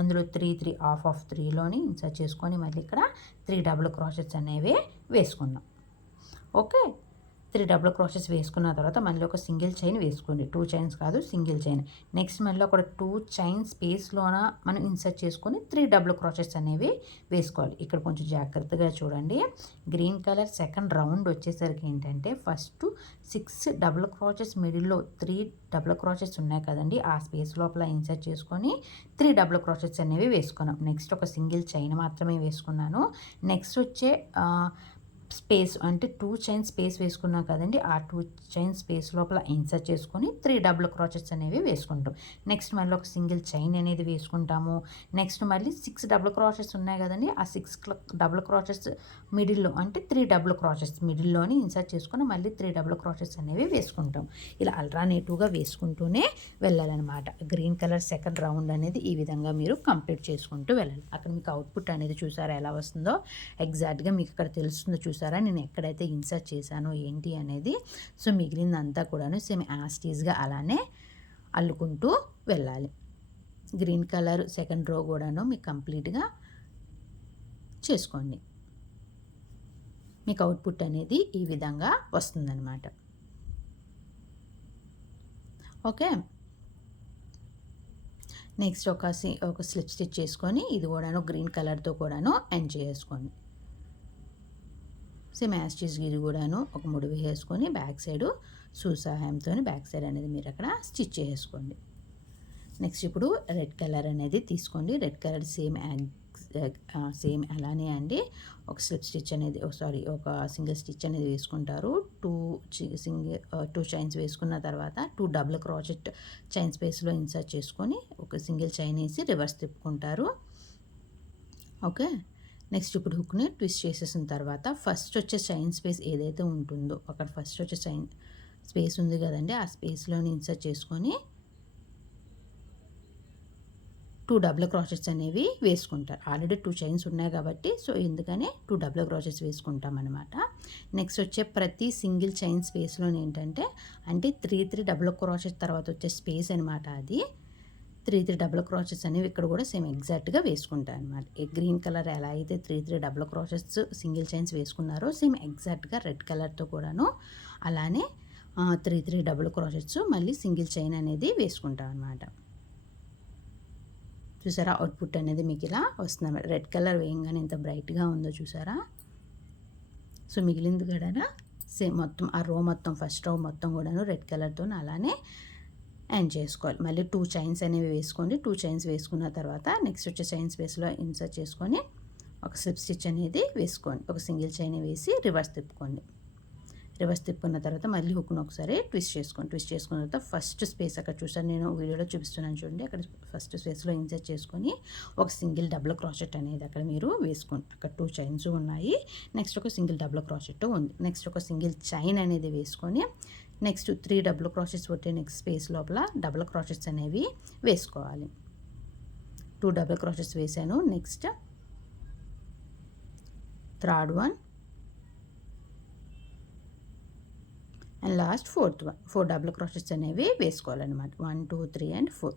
అందులో 3 ఆఫ్ 3లోని ఇన్సర్ట్ చేసుకొని మళ్ళీ ఇక్కడ 3 డబుల్ క్రోచెస్ అనేవి వేసుకున్నాం. ఓకే, 3 డబుల్ క్రోచెస్ వేసుకున్న తర్వాత మళ్ళీ ఒక సింగిల్ చైన్ వేసుకోండి. 2 చైన్స్ కాదు, సింగిల్ చైన్. నెక్స్ట్ మళ్ళీ ఒక 2 చైన్ స్పేస్లోన మనం ఇన్సర్ట్ చేసుకొని 3 డబుల్ క్రోచెస్ అనేవి వేసుకోవాలి. ఇక్కడ కొంచెం జాగ్రత్తగా చూడండి. గ్రీన్ కలర్ సెకండ్ రౌండ్ వచ్చేసరికి ఏంటంటే ఫస్ట్ 6 డబుల్ క్రోచెస్ మిడిల్లో 3 డబుల్ క్రోచెస్ ఉన్నాయి కదండి, ఆ స్పేస్ లోపల ఇన్సర్ట్ చేసుకొని 3 డబుల్ క్రోచెస్ అనేవి వేసుకున్నాం. నెక్స్ట్ ఒక సింగిల్ చైన్ మాత్రమే వేసుకున్నాను. నెక్స్ట్ వచ్చే స్పేస్ అంటే 2 చైన్ స్పేస్ వేసుకున్నాం కదండి, ఆ 2 చైన్ స్పేస్ లోపల ఇన్సర్ట్ చేసుకొని 3 డబుల్ క్రోచెట్స్ అనేవి వేసుకుంటాం. నెక్స్ట్ మళ్ళీ ఒక సింగిల్ చైన్ అనేది వేసుకుంటాము. నెక్స్ట్ మళ్ళీ 6 డబుల్ క్రోచెట్స్ ఉన్నాయి కదండి, ఆ 6 డబుల్ క్రోచెట్స్ మిడిల్లో అంటే 3 డబుల్ క్రోచెట్స్ మిడిల్లోని ఇన్సర్ట్ చేసుకొని మళ్ళీ 3 డబుల్ క్రోచెట్స్ అనేవి వేసుకుంటాం. ఇలా అల్టర్నేటివ్గా వేసుకుంటూనే వెళ్ళాలన్నమాట. గ్రీన్ కలర్ సెకండ్ రౌండ్ అనేది ఈ విధంగా మీరు కంప్లీట్ చేసుకుంటూ వెళ్ళాలి. అక్కడ మీకు అవుట్పుట్ అనేది చూసారా ఎలా వస్తుందో, ఎగ్జాక్ట్గా మీకు ఇక్కడ తెలుస్తుందో చూసారా నేను ఎక్కడైతే ఇన్సర్ట్ చేశానో ఏంటి అనేది. సో మిగిలిందంతా కూడాను సేమ్ యాస్టీస్గా అలానే అల్లుకుంటూ వెళ్ళాలి. గ్రీన్ కలర్ సెకండ్ రో కూడాను మీకు కంప్లీట్గా చేసుకోండి. మీకు అవుట్పుట్ అనేది ఈ విధంగా వస్తుందన్నమాట. ఓకే, నెక్స్ట్ ఒక స్లిప్ స్టిచ్ చేసుకొని ఇది కూడాను గ్రీన్ కలర్తో కూడాను ఎండ్ చేసుకోండి. సేమ్ యాస్టీస్ ఇది కూడాను ఒక 3 వేసుకొని బ్యాక్ సైడ్ సహాయంతో బ్యాక్ సైడ్ అనేది మీరు అక్కడ స్టిచ్ చేసుకోండి. నెక్స్ట్ ఇప్పుడు రెడ్ కలర్ అనేది తీసుకోండి. రెడ్ కలర్ సేమ్ అలానే అండి ఒక స్లిప్ స్టిచ్ అనేది ఒక సింగిల్ స్టిచ్ అనేది వేసుకుంటారు. 2 చైన్స్ వేసుకున్న తర్వాత 2 డబుల్ క్రోచెట్ చైన్ స్పేస్లో ఇన్సర్ట్ చేసుకొని ఒక సింగిల్ చైన్ వేసి రివర్స్ తిప్పుకుంటారు. ఓకే, నెక్స్ట్ ఇప్పుడు హుక్ని ట్విస్ట్ చేసేసిన తర్వాత ఫస్ట్ వచ్చే చైన్ స్పేస్ ఏదైతే ఉంటుందో అక్కడ ఫస్ట్ వచ్చే చైన్ స్పేస్ ఉంది కదండి, ఆ స్పేస్లోని ఇన్సర్ట్ చేసుకొని 2 డబుల్ క్రోచెట్స్ అనేవి వేసుకుంటారు. ఆల్రెడీ 2 చైన్స్ ఉన్నాయి కాబట్టి సో ఎందుకని 2 డబుల్ క్రోచెట్స్ వేసుకుంటాం అనమాట. నెక్స్ట్ వచ్చే ప్రతి సింగిల్ చైన్ స్పేస్లో ఏంటంటే అంటే 3 డబుల్ క్రోచెట్ తర్వాత వచ్చే స్పేస్ అనమాట. అది 3 డబుల్ క్రోచెట్స్ అనేవి ఇక్కడ కూడా సేమ్ ఎగ్జాక్ట్గా వేసుకుంటారు అనమాట. గ్రీన్ కలర్ ఎలా అయితే 3 డబుల్ క్రోచెట్స్ సింగిల్ చైన్స్ వేసుకున్నారో సేమ్ ఎగ్జాక్ట్గా రెడ్ కలర్తో కూడాను అలానే 3 డబుల్ క్రోచెట్స్ మళ్ళీ సింగిల్ చైన్ అనేది వేసుకుంటాం అనమాట. చూసారా అవుట్పుట్ అనేది మీకు ఇలా వస్తుంది. రెడ్ కలర్ వేయంగానే ఎంత బ్రైట్గా ఉందో చూసారా. సో మిగిలింది కూడా సేమ్ మొత్తం ఆ రో మొత్తం ఫస్ట్ రో మొత్తం కూడాను రెడ్ కలర్తో అలానే ఎండ్ చేసుకోవాలి. మళ్ళీ 2 చైన్స్ అనేవి వేసుకోండి. 2 చైన్స్ వేసుకున్న తర్వాత నెక్స్ట్ వచ్చే చైన్ స్పేస్లో ఇన్సర్ట్ చేసుకొని ఒక స్లిప్ స్టిచ్ అనేది వేసుకోండి. ఒక సింగిల్ చైన్ వేసి రివర్స్ తిప్పుకోండి. రివర్స్ తిప్పుకున్న తర్వాత మళ్ళీ హుక్ను ఒకసారి ట్విస్ట్ చేసుకోండి. ట్విస్ట్ చేసుకున్న తర్వాత ఫస్ట్ స్పేస్ అక్కడ చూసాను నేను వీడియోలో చూపిస్తున్నాను చూడండి. అక్కడ ఫస్ట్ స్పేస్లో ఇన్సర్ట్ చేసుకొని ఒక సింగిల్ డబుల్ క్రోచెట్ అనేది అక్కడ మీరు వేసుకోండి. అక్కడ 2 చైన్స్ ఉన్నాయి. నెక్స్ట్ ఒక సింగిల్ డబుల్ క్రోచెట్ ఉంది. నెక్స్ట్ ఒక సింగిల్ చైన్ అనేది వేసుకొని నెక్స్ట్ 3 డబుల్ క్రోచెట్స్ కొట్టే నెక్స్ట్ స్పేస్ లోపల డబుల్ క్రోచెట్స్ అనేవి వేసుకోవాలి. 2 డబుల్ క్రోచెట్స్ వేసాను. Next third one and last fourth one 4 double crochets అనేవి వేసుకోవాలన్నమాట. 1 2 3 అండ్ 4.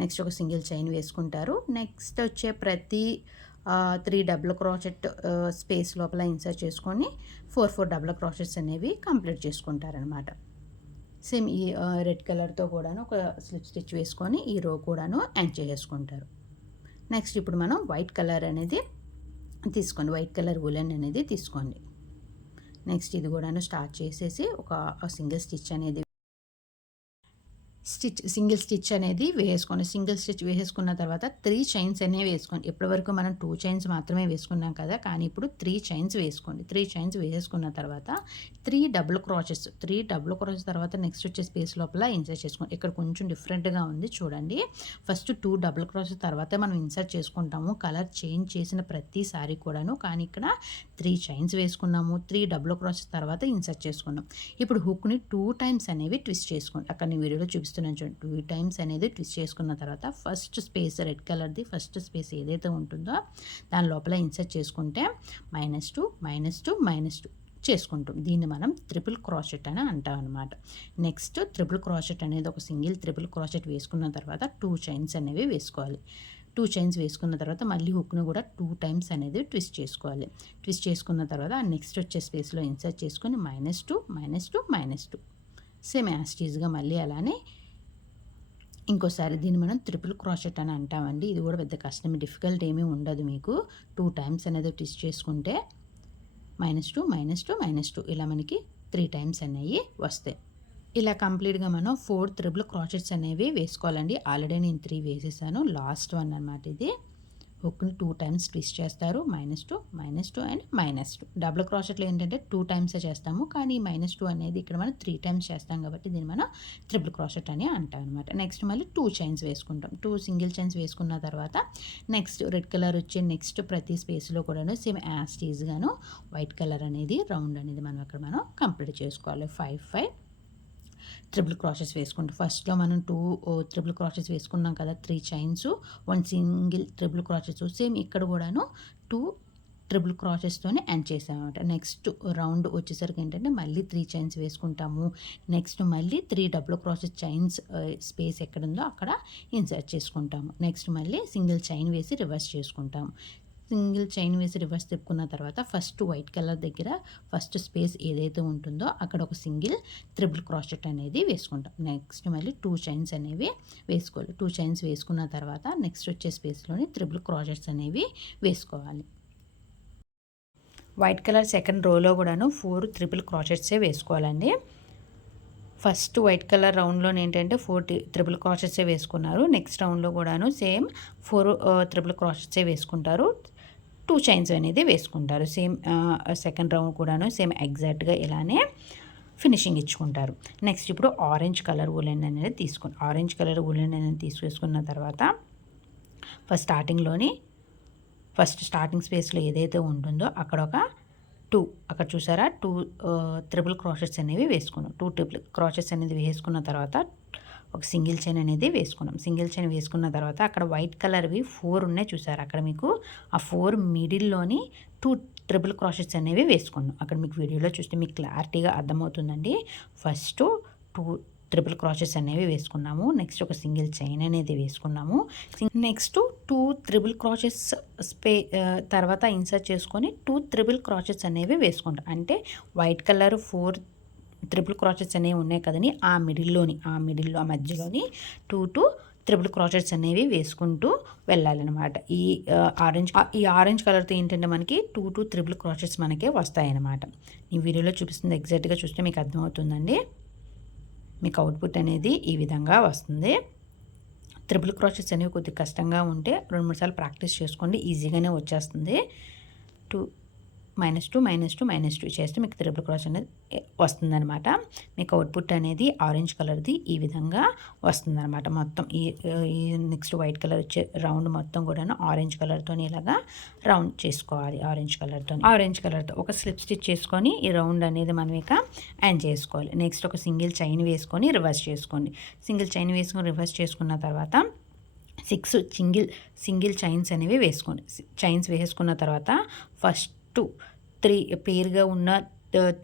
నెక్స్ట్ ఒక సింగిల్ చైన్ వేసుకుంటారు. నెక్స్ట్ వచ్చే ప్రతి 3 డబుల్ క్రోచెట్ స్పేస్ లోపల ఇన్సర్ట్ చేసుకొని 4 డబుల్ క్రోచెట్స్ అనేవి కంప్లీట్ చేసుకుంటారనమాట. సేమ్ ఈ రెడ్ కలర్తో కూడాను ఒక స్లిప్ స్టిచ్ వేసుకొని ఈ రో కూడాను ఎండ్ చేసేసుకుంటారు. నెక్స్ట్ ఇప్పుడు మనం వైట్ కలర్ అనేది తీసుకోండి. వైట్ కలర్ ఉలెన్ అనేది తీసుకోండి. నెక్స్ట్ ఇది కూడాను స్టార్ట్ చేసేసి ఒక సింగిల్ స్టిచ్ అనేది సింగిల్ స్టిచ్ అనేది వేసుకోండి. సింగిల్ స్టిచ్ వేసుకున్న తర్వాత 3 చైన్స్ అనేవి వేసుకోండి. ఇప్పటివరకు మనం 2 చైన్స్ మాత్రమే వేసుకున్నాం కదా, కానీ ఇప్పుడు 3 చైన్స్ వేసుకోండి. 3 చైన్స్ వేసుకున్న తర్వాత 3 డబుల్ క్రోచెట్స్ తర్వాత నెక్స్ట్ వచ్చే స్పేస్ లోపల ఇన్సర్ట్ చేసుకోండి. ఇక్కడ కొంచెం డిఫరెంట్గా ఉంది చూడండి. ఫస్ట్ 2 డబుల్ క్రోచెస్ తర్వాత మనం ఇన్సర్ట్ చేసుకుంటాము కలర్ చేంజ్ చేసిన ప్రతిసారి కూడాను. కానీ ఇక్కడ 3 చైన్స్ వేసుకున్నాము. 3 డబుల్ క్రోచెస్ తర్వాత ఇన్సర్ట్ చేసుకున్నాం. ఇప్పుడు హుక్ని 2 టైమ్స్ అనేవి ట్విస్ట్ చేసుకోండి. అక్కడ నేను వీడియోలో చూపిస్తున్నాను చూడండి. 2 టైమ్స్ అనేది ట్విస్ట్ చేసుకున్న తర్వాత ఫస్ట్ స్పేస్ రెడ్ కలర్ది ఫస్ట్ స్పేస్ ఏదైతే ఉంటుందో దాని లోపల ఇన్సర్ట్ చేసుకుంటే -2 -2 -2 చేసుకుంటాం. దీన్ని మనం ట్రిపుల్ క్రోచెట్ అని అంటాం అనమాట. నెక్స్ట్ ట్రిపుల్ క్రోచెట్ అనేది ఒక సింగిల్ ట్రిపుల్ క్రోచెట్ వేసుకున్న తర్వాత 2 చైన్స్ అనేవి వేసుకోవాలి. 2 చైన్స్ వేసుకున్న తర్వాత మళ్ళీ హుక్ను కూడా 2 టైమ్స్ అనేది ట్విస్ట్ చేసుకోవాలి. ట్విస్ట్ చేసుకున్న తర్వాత నెక్స్ట్ వచ్చే స్పేస్లో ఇన్సర్ట్ చేసుకొని -2 -2 -2 సేమ్ యాస్టీజ్గా మళ్ళీ అలానే ఇంకోసారి దీన్ని మనం ట్రిపుల్ క్రోచెట్ అని అంటామండి. ఇది కూడా పెద్ద కష్టం డిఫికల్ట్ ఏమీ ఉండదు. మీకు 2 టైమ్స్ అనేది ట్విస్ట్ చేసుకుంటే -2 -2 -2 ఇలా మనకి 3 టైమ్స్ అనేవి వస్తాయి. ఇలా కంప్లీట్గా మనం 4 ట్రిపుల్ క్రోచెట్స్ అనేవి వేసుకోవాలండి. ఆల్రెడీ నేను 3 వేసేసాను. లాస్ట్ వన్ అనమాట ఇది. హుక్ని 2 టైమ్స్ ట్విస్ట్ చేస్తారు. -2 -2 అండ్ -2. డబుల్ క్రోచెట్లో ఏంటంటే 2 టైమ్సే చేస్తాము, కానీ -2 అనేది ఇక్కడ మనం 3 టైమ్స్ చేస్తాం కాబట్టి దీన్ని మనం ట్రిపుల్ క్రోచెట్ అని అంటాం అనమాట. నెక్స్ట్ మళ్ళీ 2 చైన్స్ వేసుకుంటాం. 2 సింగిల్ చైన్స్ వేసుకున్న తర్వాత నెక్స్ట్ రెడ్ కలర్ వచ్చే నెక్స్ట్ ప్రతి స్పేస్లో కూడా సేమ్ యాస్టీజ్గాను వైట్ కలర్ అనేది రౌండ్ అనేది మనం అక్కడ మనం కంప్లీట్ చేసుకోవాలి. 5 ట్రిపుల్ క్రోచెస్ వేసుకుంటాం. ఫస్ట్లో మనం 2 ట్రిపుల్ క్రోచెస్ వేసుకున్నాం కదా, 3 chains 1 single triple crochets. Same ఇక్కడ కూడాను 2 ట్రిపుల్ క్రోచెస్తోనే ఎండ్ చేసామన్నమాట. నెక్స్ట్ రౌండ్ వచ్చేసరికి ఏంటంటే మళ్ళీ 3 చైన్స్ వేసుకుంటాము. నెక్స్ట్ మళ్ళీ 3 డబుల్ క్రోచెస్ చైన్స్ స్పేస్ ఎక్కడుందో అక్కడ ఇన్సర్ట్ చేసుకుంటాము. నెక్స్ట్ మళ్ళీ సింగిల్ చైన్ వేసి రివర్స్ చేసుకుంటాము. సింగిల్ చైన్ వేసి రివర్స్ తిప్పుకున్న తర్వాత ఫస్ట్ వైట్ కలర్ దగ్గర ఫస్ట్ స్పేస్ ఏదైతే ఉంటుందో అక్కడ ఒక సింగిల్ ట్రిపుల్ క్రోచెట్ అనేది వేసుకుంటాం. నెక్స్ట్ మళ్ళీ 2 చైన్స్ అనేవి వేసుకోవాలి. 2 చైన్స్ వేసుకున్న తర్వాత నెక్స్ట్ వచ్చే స్పేస్లోని ట్రిపుల్ క్రోచెట్స్ అనేవి వేసుకోవాలి. వైట్ కలర్ సెకండ్ రోలో కూడాను 4 ట్రిపుల్ క్రోచెట్సే వేసుకోవాలండి. ఫస్ట్ వైట్ కలర్ రౌండ్లో ఏంటంటే 4 ట్రిపుల్ క్రోచెట్సే వేసుకున్నారు. నెక్స్ట్ రౌండ్లో కూడాను సేమ్ 4 ట్రిపుల్ క్రోచెట్సే వేసుకుంటారు. 2 చైన్స్ అనేది వేసుకుంటారు. సేమ్ సెకండ్ రౌండ్ కూడాను సేమ్ ఎగ్జాక్ట్గా ఇలానే ఫినిషింగ్ ఇచ్చుకుంటారు. నెక్స్ట్ ఇప్పుడు ఆరెంజ్ కలర్ ఉలెన్ అనేది తీసుకుని ఆరెంజ్ కలర్ ఉలెన్ అనేది తీసుకున్న తర్వాత ఫస్ట్ స్టార్టింగ్ స్పేస్లో ఏదైతే ఉంటుందో అక్కడ ఒక 2 అక్కడ చూసారా 2 ట్రిపుల్ క్రోచెట్స్ అనేవి వేసుకున్నాం. 2 ట్రిపుల్ క్రోచెట్స్ అనేది వేసుకున్న తర్వాత ఒక సింగిల్ చైన్ అనేది వేసుకున్నాం. సింగిల్ చైన్ వేసుకున్న తర్వాత అక్కడ వైట్ కలర్వి 4 ఉన్నాయి చూసారు, అక్కడ మీకు ఆ 4 మిడిల్లోని 2 ట్రిపుల్ క్రాషెస్ అనేవి వేసుకున్నాం. అక్కడ మీకు వీడియోలో చూస్తే మీకు క్లారిటీగా అర్థమవుతుందండి. ఫస్ట్ 2 ట్రిపుల్ క్రాచెస్ అనేవి వేసుకున్నాము. నెక్స్ట్ ఒక సింగిల్ చైన్ అనేది వేసుకున్నాము. నెక్స్ట్ 2 ట్రిపుల్ క్రాచెస్ తర్వాత ఇన్సర్ట్ చేసుకొని 2 ట్రిపుల్ క్రాచెస్ అనేవి వేసుకుంటాం. అంటే వైట్ కలర్ 4 ట్రిపుల్ క్రాచెస్ అనేవి ఉన్నాయి కదండి, ఆ మధ్యలోని 2 ట్రిపుల్ క్రాచెస్ అనేవి వేసుకుంటూ వెళ్ళాలన్నమాట. ఈ ఆరెంజ్ కలర్తో ఏంటంటే మనకి 2 ట్రిపుల్ క్రాచెస్ మనకే వస్తాయన్నమాట. ఈ వీడియోలో చూపిస్తుంది ఎగ్జాక్ట్గా చూస్తే మీకు అర్థమవుతుందండి. మీకు అవుట్పుట్ అనేది ఈ విధంగా వస్తుంది. ట్రిపుల్ క్రాచెస్ అనేవి కొద్దిగా కష్టంగా ఉంటే 2-3 సార్లు ప్రాక్టీస్ చేసుకోండి, ఈజీగానే వచ్చేస్తుంది. 2 -2 -2 -2 చేస్తే మీకు ట్రిపుల్ క్రాస్ అనేది వస్తుందన్నమాట. మీకు అవుట్పుట్ అనేది ఆరెంజ్ కలర్ది ఈ విధంగా వస్తుందన్నమాట. మొత్తం ఈ నెక్స్ట్ వైట్ కలర్ వచ్చే రౌండ్ మొత్తం కూడా ఆరెంజ్ కలర్తో ఇలాగా రౌండ్ చేసుకోవాలి. ఆరెంజ్ కలర్తో ఒక స్లిప్ స్టిచ్ చేసుకొని ఈ రౌండ్ అనేది మనం ఇక ఎండ్ చేసుకోవాలి. నెక్స్ట్ ఒక సింగిల్ చైన్ వేసుకొని రివర్స్ చేసుకోండి. సింగిల్ చైన్ వేసుకొని రివర్స్ చేసుకున్న తర్వాత 6 సింగిల్ చైన్స్ అనేవి వేసుకోండి. చైన్స్ వేసుకున్న తర్వాత ఫస్ట్ 3 పేరుగా ఉన్న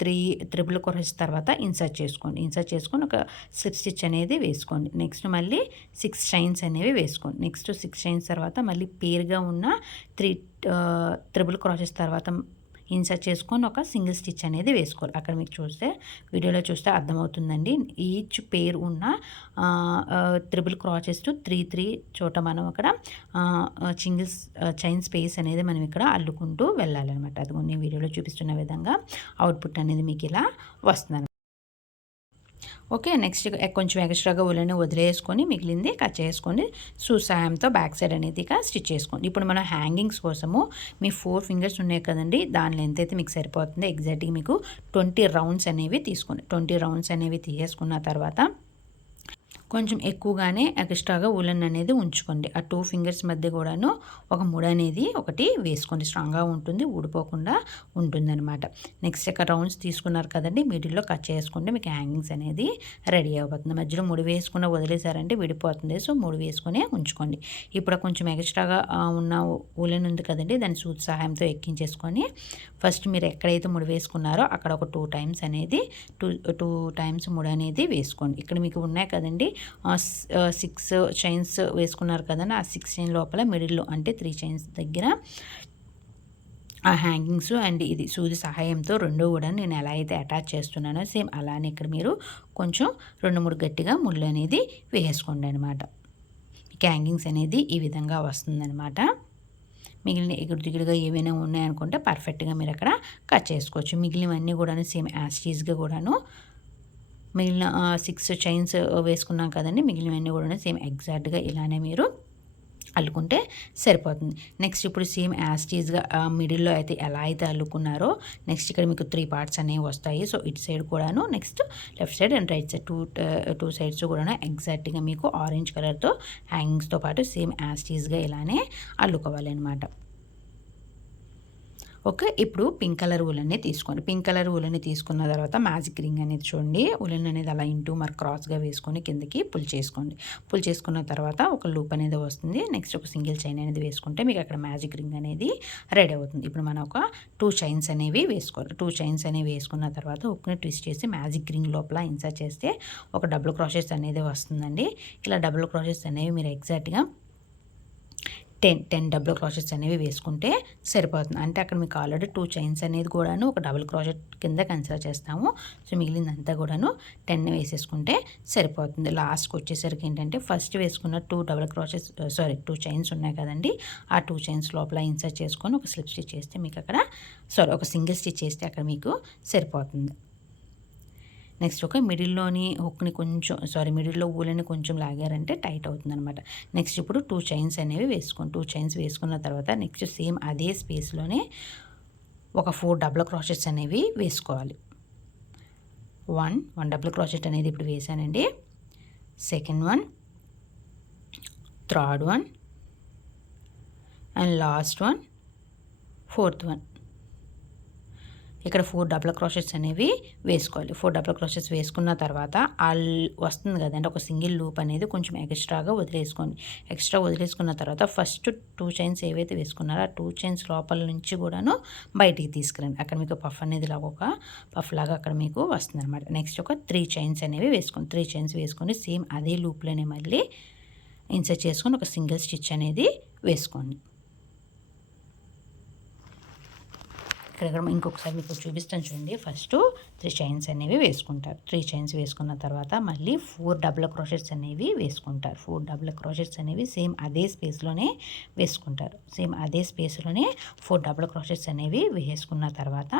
3 ట్రిపుల్ క్రోషెస్ తర్వాత ఇన్సర్ట్ చేసుకొని ఒక స్లిప్ స్టిచ్ అనేది వేసుకోండి. నెక్స్ట్ మళ్ళీ 6 చైన్స్ అనేవి వేసుకోండి. నెక్స్ట్ 6 చైన్స్ తర్వాత మళ్ళీ పేరుగా ఉన్న 3 ట్రిపుల్ క్రోషెస్ తర్వాత ఇన్సర్ట్ చేసుకొని ఒక సింగిల్ స్టిచ్ అనేది వేసుకోవాలి. అక్కడ మీకు వీడియోలో చూస్తే అర్థమవుతుందండి. ఈచ్ పేర్ ఉన్న ట్రిపుల్ క్రాచెస్ 3 చోట మనం అక్కడ చైన్ స్పేస్ అనేది మనం ఇక్కడ అల్లుకుంటూ వెళ్ళాలన్నమాట. అది నేను వీడియోలో చూపిస్తున్న విధంగా అవుట్పుట్ అనేది మీకు ఇలా వస్తుంది. ఓకే, నెక్స్ట్ కొంచెం ఎక్స్ట్రాగా ఉలని వదిలేసుకొని మిగిలింది కట్ చేసుకొని సహాయంతో బ్యాక్ సైడ్ అనేది ఇక స్టిచ్ చేసుకోండి. ఇప్పుడు మనం హ్యాంగింగ్స్ కోసము మీ 4 ఫింగర్స్ ఉన్నాయి కదండి, దాని లెంత్ అయితే మీకు సరిపోతుంది. ఎగ్జాక్ట్గా మీకు 20 రౌండ్స్ అనేవి తీసుకోండి. 20 రౌండ్స్ అనేవి తీసేసుకున్న తర్వాత కొంచెం ఎక్కువగానే ఎక్స్ట్రాగా ఉలన్ అనేది ఉంచుకోండి. ఆ 2 ఫింగర్స్ మధ్య కూడాను ఒక ముడి అనేది ఒకటి వేసుకోండి. స్ట్రాంగ్గా ఉంటుంది, ఊడిపోకుండా ఉంటుందన్నమాట. నెక్స్ట్ ఇక్కడ రౌండ్స్ తీసుకున్నారు కదండి, మిడిల్లో కట్ చేసుకోండి. మీకు హ్యాంగింగ్స్ అనేది రెడీ అయిపోతుంది. మధ్యలో ముడి వేసుకున్న వదిలేసారంటే విడిపోతుంది. సో ముడి వేసుకునే ఉంచుకోండి. ఇప్పుడు కొంచెం ఎక్స్ట్రాగా ఉన్న ఉలన్ ఉంది కదండి, దాన్ని సూది సహాయంతో ఎక్కించేసుకొని ఫస్ట్ మీరు ఎక్కడైతే ముడి వేసుకున్నారో అక్కడ ఒక 2 టైమ్స్ అనేది 2 టైమ్స్ ముడి అనేది వేసుకోండి. ఇక్కడ మీకు ఉన్నాయి కదండి 6 చైన్స్ వేసుకున్నారు కదండి, ఆ 6 చైన్ లోపల మిడిల్లో అంటే 3 చైన్స్ దగ్గర ఆ హ్యాంగింగ్స్ అండ్ ఇది సూది సహాయంతో రెండు కూడా నేను ఎలా అయితే అటాచ్ చేస్తున్నానో సేమ్ అలానే ఇక్కడ మీరు కొంచెం 2-3 గట్టిగా ముళ్ళు అనేది వేసుకోండి అనమాట. హ్యాంగింగ్స్ అనేది ఈ విధంగా వస్తుందన్నమాట. మిగిలిన ఎగుడు దిగుడుగా ఏవైనా ఉన్నాయనుకుంటే పర్ఫెక్ట్గా మీరు అక్కడ కట్ చేసుకోవచ్చు. మిగిలినవన్నీ కూడాను సేమ్ యాస్టీస్గా కూడాను మిగిలిన 6 చైన్స్ వేసుకున్నాం కదండి, మిగిలినవన్నీ కూడా సేమ్ ఎగ్జాక్ట్గా ఇలానే మీరు అల్లుకుంటే సరిపోతుంది. నెక్స్ట్ ఇప్పుడు సేమ్ యాస్టీస్గా మిడిల్లో అయితే ఎలా అయితే అల్లుకున్నారో నెక్స్ట్ ఇక్కడ మీకు 3 పార్ట్స్ అనేవి వస్తాయి. సో ఇటు సైడ్ కూడాను next left side and right side two sides కూడా ఎగ్జాక్ట్గా మీకు ఆరెంజ్ కలర్తో హ్యాంగింగ్స్తో పాటు సేమ్ యాస్టీస్గా ఇలానే అల్లుకోవాలి అనమాట. ఓకే, ఇప్పుడు పింక్ కలర్ ఉలన్ని తీసుకోండి. పింక్ కలర్ ఉలని తీసుకున్న తర్వాత మ్యాజిక్ రింగ్ అనేది చూడండి, ఉలన్ అనేది అలా ఇంటూ మరి క్రాస్గా వేసుకొని కిందకి పుల్ చేసుకోండి. పుల్ చేసుకున్న తర్వాత ఒక లూప్ అనేది వస్తుంది. నెక్స్ట్ ఒక సింగిల్ చైన్ అనేది వేసుకుంటే మీకు అక్కడ మ్యాజిక్ రింగ్ అనేది రెడీ అవుతుంది. ఇప్పుడు మనం ఒక 2 చైన్స్ అనేవి వేసుకోవాలి. 2 చైన్స్ అనేవి వేసుకున్న తర్వాత హుక్ని ట్విస్ట్ చేసి మ్యాజిక్ రింగ్ లోపల ఇన్సర్ట్ చేస్తే ఒక డబుల్ క్రాచెస్ అనేది వస్తుందండి. ఇలా డబుల్ క్రాచెస్ అనేవి మీరు ఎగ్జాక్ట్గా 10 డబుల్ క్రాచెస్ అనేవి వేసుకుంటే సరిపోతుంది. అంటే అక్కడ మీకు ఆల్రెడీ 2 చైన్స్ అనేది కూడాను ఒక డబుల్ క్రాచెట్ కింద కన్సిడర్ చేస్తాము. సో మిగిలిందంతా కూడాను 10 వేసేసుకుంటే సరిపోతుంది. లాస్ట్కి వచ్చేసరికి ఏంటంటే ఫస్ట్ వేసుకున్న 2 చైన్స్ ఉన్నాయి కదండి, ఆ 2 చైన్స్ లోపల ఇన్సర్ట్ చేసుకొని ఒక స్లిప్ స్టిచ్ చేస్తే మీకు అక్కడ ఒక సింగిల్ స్టిచ్ చేస్తే అక్కడ మీకు సరిపోతుంది. నెక్స్ట్ ఒక మిడిల్లోని హుక్ని మిడిల్లో ఊలని కొంచెం లాగారంటే టైట్ అవుతుంది అనమాట. నెక్స్ట్ ఇప్పుడు 2 చైన్స్ అనేవి వేసుకోండి. 2 చైన్స్ వేసుకున్న తర్వాత నెక్స్ట్ సేమ్ అదే స్పేస్లోనే ఒక 4 డబుల్ క్రాచెట్స్ అనేవి వేసుకోవాలి. 1 డబుల్ క్రాచెట్ అనేది ఇప్పుడు వేసానండి. Second one, third one and last one, fourth one. ఇక్కడ 4 డబుల్ క్రోషెట్స్ అనేవి వేసుకోవాలి. 4 డబుల్ క్రోషెట్స్ వేసుకున్న తర్వాత వస్తుంది కదండి ఒక సింగిల్ లూప్ అనేది కొంచెం ఎక్స్ట్రాగా వదిలేసుకోండి. ఎక్స్ట్రా వదిలేసుకున్న తర్వాత ఫస్ట్ 2 చైన్స్ ఏవైతే వేసుకున్నారో ఆ 2 చైన్స్ లోపల నుంచి కూడాను బయటికి తీసుకురండి. అక్కడ మీకు పఫ్ అనేది ఒక పఫ్ లాగా అక్కడ మీకు వస్తుందన్నమాట. నెక్స్ట్ ఒక 3 చైన్స్ అనేవి వేసుకోండి. 3 చైన్స్ వేసుకొని సేమ్ అదే లూప్లోనే మళ్ళీ ఇన్సర్ట్ చేసుకొని ఒక సింగిల్ స్టిచ్ అనేది వేసుకోండి. ఇక్కడ ఇంకొకసారి మీకు చూపిస్తాను చూడండి. ఫస్ట్ 3 చైన్స్ అనేవి వేసుకుంటారు. 3 చైన్స్ వేసుకున్న తర్వాత మళ్ళీ 4 డబుల్ క్రోషెట్స్ అనేవి వేసుకుంటారు. 4 డబుల్ క్రోషెట్స్ అనేవి సేమ్ అదే స్పేస్లోనే వేసుకుంటారు. సేమ్ అదే స్పేస్లోనే 4 డబుల్ క్రోషెట్స్ అనేవి వేసుకున్న తర్వాత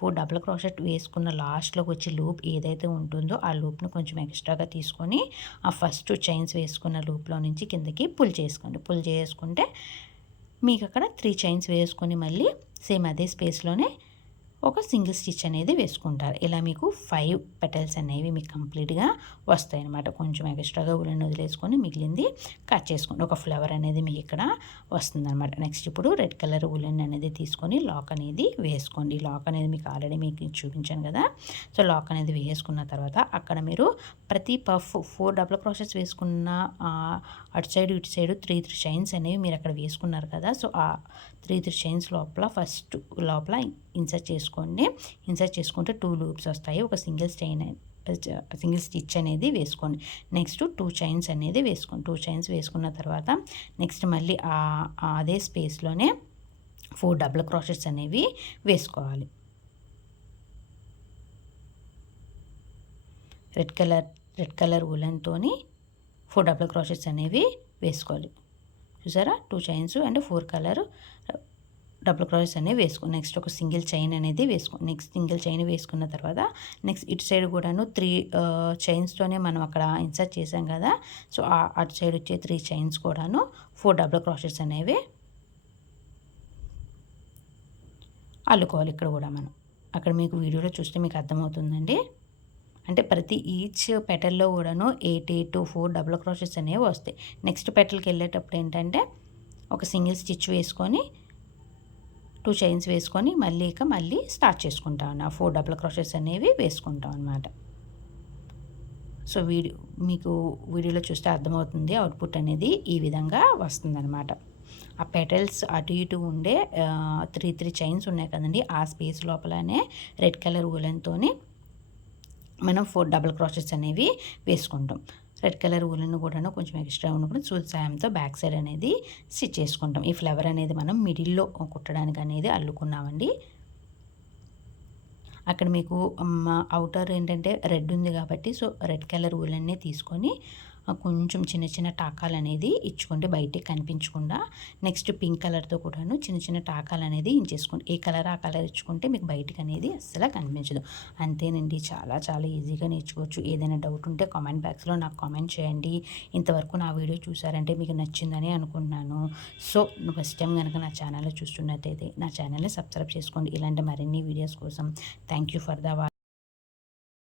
4 డబుల్ క్రోషెట్ వేసుకున్న లాస్ట్లోకి వచ్చి లూప్ ఏదైతే ఉంటుందో ఆ లూప్ను కొంచెం ఎక్స్ట్రాగా తీసుకొని ఆ ఫస్ట్ చైన్స్ వేసుకున్న లూప్లో నుంచి కిందకి పుల్ చేసుకోండి. పుల్ చేసుకుంటే మీకు అక్కడ 3 చైన్స్ వేసుకొని మళ్ళీ సేమ్ అదే స్పేస్లోనే ఒక సింగిల్ స్టిచ్ అనేది వేసుకుంటారు. ఇలా మీకు 5 పెటల్స్ అనేవి మీకు కంప్లీట్గా వస్తాయి అన్నమాట. కొంచెం ఎక్స్ట్రాగా ఉలెన్ వదిలేసుకొని మిగిలింది కట్ చేసుకోండి. ఒక ఫ్లవర్ అనేది మీకు ఇక్కడ వస్తుందన్నమాట. నెక్స్ట్ ఇప్పుడు రెడ్ కలర్ ఉలెన్ అనేది తీసుకొని లాక్ అనేది వేసుకోండి. లాక్ అనేది మీకు ఆల్రెడీ మీకు చూపించాను కదా. సో లాక్ అనేది వేసుకున్న తర్వాత అక్కడ మీరు ప్రతి పఫ్ 4 డబుల్ క్రోషెట్స్ వేసుకున్న అటు సైడ్ ఇటు సైడ్ 3 చైన్స్ అనేవి మీరు అక్కడ వేసుకున్నారు కదా. సో ఆ 3 చైన్స్ లోపల ఫస్ట్ లోపల ఇన్సర్ట్ చేసుకోండి. ఇన్సర్ట్ చేసుకుంటే 2 లూప్స్ వస్తాయి. ఒక సింగిల్ స్టిచ్ అనేది వేసుకోండి. నెక్స్ట్ 2 చైన్స్ అనేది వేసుకోండి. 2 చైన్స్ వేసుకున్న తర్వాత నెక్స్ట్ మళ్ళీ అదే స్పేస్లోనే 4 డబుల్ క్రోషెట్స్ అనేవి వేసుకోవాలి. రెడ్ కలర్ ఉలెన్తోని 4 డబుల్ క్రోషెట్స్ అనేవి వేసుకోవాలి. చూసారా 2 chains and 4 colour double crochets అనేవి వేసుకోండి. నెక్స్ట్ ఒక సింగిల్ చైన్ అనేది వేసుకోండి. నెక్స్ట్ సింగిల్ చైన్ వేసుకున్న తర్వాత నెక్స్ట్ ఇటు సైడ్ కూడాను 3 చైన్స్తోనే మనం అక్కడ ఇన్సర్ట్ చేసాం కదా. సో అటు సైడ్ వచ్చే 3 చైన్స్ కూడాను 4 డబుల్ క్రోషెట్స్ అనేవి అల్లుకోవాలి. ఇక్కడ కూడా మనం అక్కడ మీకు వీడియోలో చూస్తే మీకు అర్థమవుతుందండి. అంటే ప్రతి ఈచ్ పెటల్లో కూడాను 8 to 4 డబుల్ క్రోషెట్స్ అనేవి వస్తాయి. నెక్స్ట్ పెటల్కి వెళ్ళేటప్పుడు ఏంటంటే ఒక సింగిల్ స్టిచ్ వేసుకొని 2 చైన్స్ వేసుకొని మళ్ళీ స్టార్ట్ చేసుకుంటాం. 4 డబుల్ క్రోషెట్స్ అనేవి వేసుకుంటాం అన్నమాట. సో మీకు వీడియోలో చూస్తే అర్థమవుతుంది. అవుట్పుట్ అనేది ఈ విధంగా వస్తుందన్నమాట. ఆ పెటల్స్ అటు ఇటు ఉండే 3 చైన్స్ ఉన్నాయి కదండి. ఆ స్పేస్ లోపలనే రెడ్ కలర్ ఉలెన్తోని మనం 4 డబుల్ క్రోషెట్స్ అనేవి వేసుకుంటాం. రెడ్ కలర్ ఉలెన్ కూడాను కొంచెం ఎక్స్ట్రా ఉన్నప్పుడు సూది సాయంతో బ్యాక్ సైడ్ అనేది స్టిచ్ చేసుకుంటాం. ఈ ఫ్లవర్ అనేది మనం మిడిల్లో కుట్టడానికి అనేది అల్లుకున్నామండి. అక్కడ మీకు అవుటర్ ఏంటంటే రెడ్ ఉంది కాబట్టి సో రెడ్ కలర్ ఉలెన్నే తీసుకొని కొంచెం చిన్న చిన్న టాకాలు అనేది ఇచ్చుకోండి బయటికి కనిపించకుండా. నెక్స్ట్ పింక్ కలర్తో కూడాను చిన్న చిన్న టాకాలు అనేది ఇచ్చేసుకోండి. ఏ కలర్ ఆ కలర్ ఇచ్చుకుంటే మీకు బయటికి అనేది అస్సలు కనిపించదు. అంతేనండి, చాలా చాలా ఈజీగా నేర్చుకోవచ్చు. ఏదైనా డౌట్ ఉంటే కామెంట్ బాక్స్లో నాకు కామెంట్ చేయండి. ఇంతవరకు నా వీడియో చూసారంటే మీకు నచ్చిందని అనుకుంటున్నాను. సో ఫస్ట్ టైం కనుక నా ఛానల్లో చూస్తున్నట్టయితే నా ఛానల్ని సబ్స్క్రైబ్ చేసుకోండి. ఇలాంటి మరిన్ని వీడియోస్ కోసం. Thank you for the